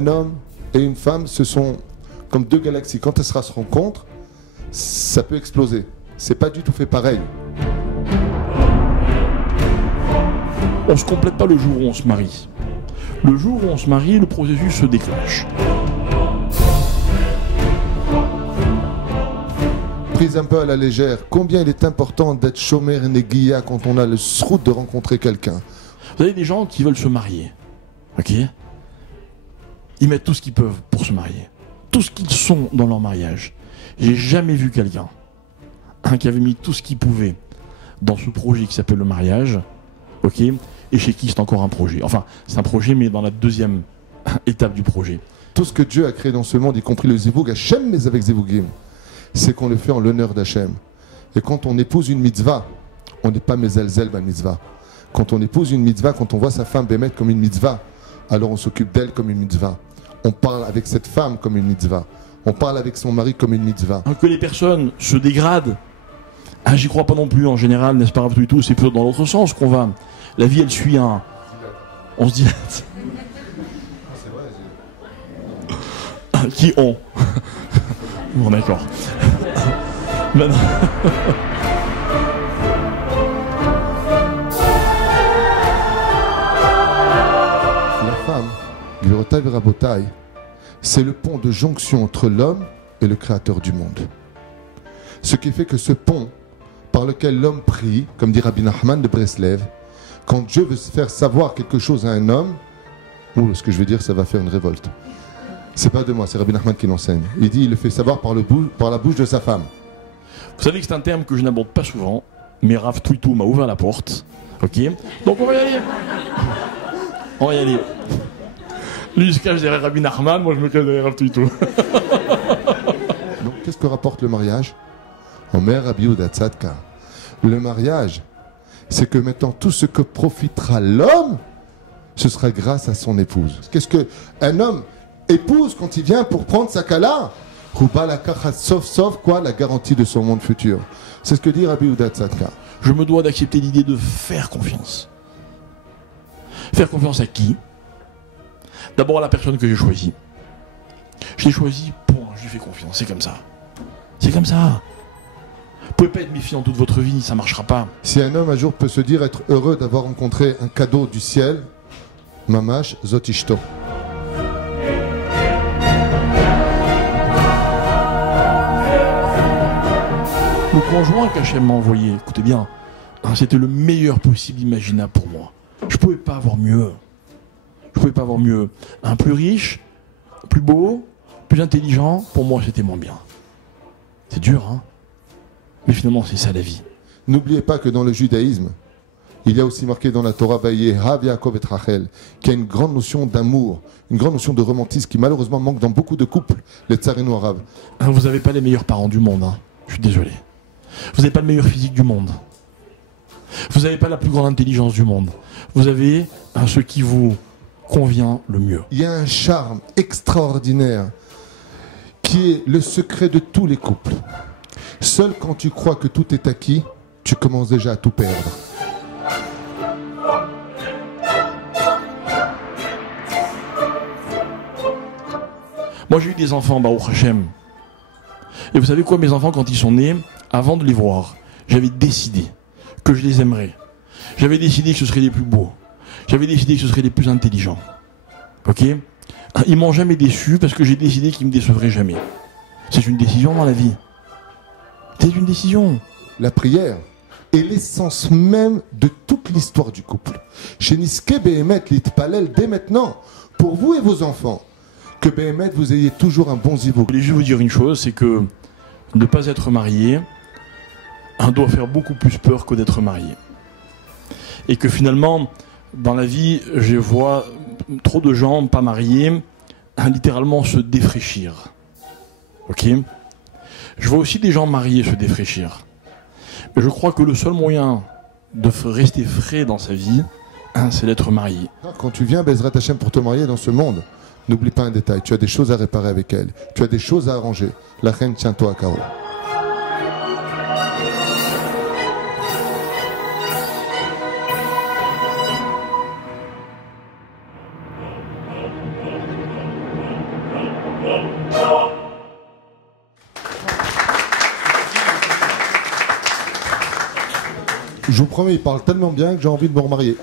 un homme et une femme, ce sont comme deux galaxies. Quand elles se rencontrent, ça peut exploser. C'est pas du tout fait pareil. On se complète pas le jour où on se marie. Le jour où on se marie, le processus se déclenche. Prise un peu à la légère, combien il est important d'être shomer neguia quand on a le srout de rencontrer quelqu'un. Vous avez des gens qui veulent se marier. Ok ? Ils mettent tout ce qu'ils peuvent pour se marier. Tout ce qu'ils sont dans leur mariage. J'ai jamais vu quelqu'un qui avait mis tout ce qu'il pouvait dans ce projet qui s'appelle le mariage. Ok ? Et chez qui c'est encore un projet. Enfin, c'est un projet, mais dans la deuxième étape du projet. Tout ce que Dieu a créé dans ce monde, y compris le zivug, Hachem mais avec zivugim, c'est qu'on le fait en l'honneur d'Hachem. Et quand on épouse une mitzvah, on n'est pas mezelzel ba mitzvah. Quand on épouse une mitzvah, quand on voit sa femme bémet comme une mitzvah, alors on s'occupe d'elle comme une mitzvah. On parle avec cette femme comme une mitzvah. On parle avec son mari comme une mitzvah. Que les personnes se dégradent, j'y crois pas non plus en général, n'est-ce pas du tout, c'est plutôt dans l'autre sens qu'on va. La vie, elle suit un... On se dilate. Qui ont. Bon, d'accord. Maintenant... La femme, Gvirotai Verabotai, c'est le pont de jonction entre l'homme et le créateur du monde. Ce qui fait que ce pont par lequel l'homme prie, comme dit Rabbi Nachman de Breslev, quand Dieu veut faire savoir quelque chose à un homme, ou ce que je veux dire, ça va faire une révolte. C'est pas de moi, c'est Rabbi Nachman qui l'enseigne. Il dit, il le fait savoir par la bouche de sa femme. Vous savez que c'est un terme que je n'aborde pas souvent, mais Rav Twitou m'a ouvert la porte. Ok ? Donc on va y aller. On va y aller. Lui, il se cache derrière Rabbi Nachman, moi je me cache derrière Rav Twitou. Donc qu'est-ce que rapporte le mariage ? Omer Rabbi Yehuda Tzadka. Le mariage, c'est que maintenant tout ce que profitera l'homme, ce sera grâce à son épouse. Qu'est-ce qu'un homme épouse quand il vient pour prendre sa kala ? Sauf quoi, la garantie de son monde futur. C'est ce que dit Rabbi Yehuda Tzadka. Je me dois d'accepter l'idée de faire confiance. Faire confiance à qui ? D'abord à la personne que j'ai choisie. Je l'ai choisie, point, je lui fais confiance, c'est comme ça. C'est comme ça. Vous pouvez pas être méfiant toute votre vie, ça marchera pas. Si un homme un jour peut se dire être heureux d'avoir rencontré un cadeau du ciel, Mamash Zotishto. Le conjoint qu'Hachem m'a envoyé, écoutez bien, c'était le meilleur possible imaginable pour moi. Je pouvais pas avoir mieux. Je pouvais pas avoir mieux. Un plus riche, plus beau, plus intelligent, pour moi c'était moins bien. C'est dur, hein ? Mais finalement, c'est ça la vie. N'oubliez pas que dans le judaïsme, il y a aussi marqué dans la Torah Vayehav Yaakov et Rachel qu'il y a une grande notion d'amour, une grande notion de romantisme qui malheureusement manque dans beaucoup de couples, les tsarino arabes. Vous n'avez pas les meilleurs parents du monde, hein. Je suis désolé. Vous n'avez pas le meilleur physique du monde. Vous n'avez pas la plus grande intelligence du monde. Vous avez ce qui vous convient le mieux. Il y a un charme extraordinaire qui est le secret de tous les couples. Seul quand tu crois que tout est acquis, tu commences déjà à tout perdre. Moi j'ai eu des enfants, Baruch Hashem. Et vous savez quoi, mes enfants, quand ils sont nés, avant de les voir, j'avais décidé que je les aimerais. J'avais décidé que ce seraient les plus beaux. J'avais décidé que ce seraient les plus intelligents. Ok ? Ils m'ont jamais déçu parce que j'ai décidé qu'ils me décevraient jamais. C'est une décision dans la vie. C'est une décision. La prière est l'essence même de toute l'histoire du couple. Chez Niske Behemet Litpalel, dès maintenant, pour vous et vos enfants, que Behemet vous ayez toujours un bon zivou. Je voulais juste vous dire une chose, c'est que ne pas être marié doit faire beaucoup plus peur que d'être marié. Et que finalement, dans la vie, je vois trop de gens pas mariés littéralement se défraîchir. Ok ? Je vois aussi des gens mariés se défraîchir. Mais je crois que le seul moyen de rester frais dans sa vie, c'est d'être marié. Quand tu viens, Bezrat Hashem, pour te marier dans ce monde, n'oublie pas un détail. Tu as des choses à réparer avec elle. Tu as des choses à arranger. La reine, tiens-toi à carreau. Je vous promets, il parle tellement bien que j'ai envie de me remarier.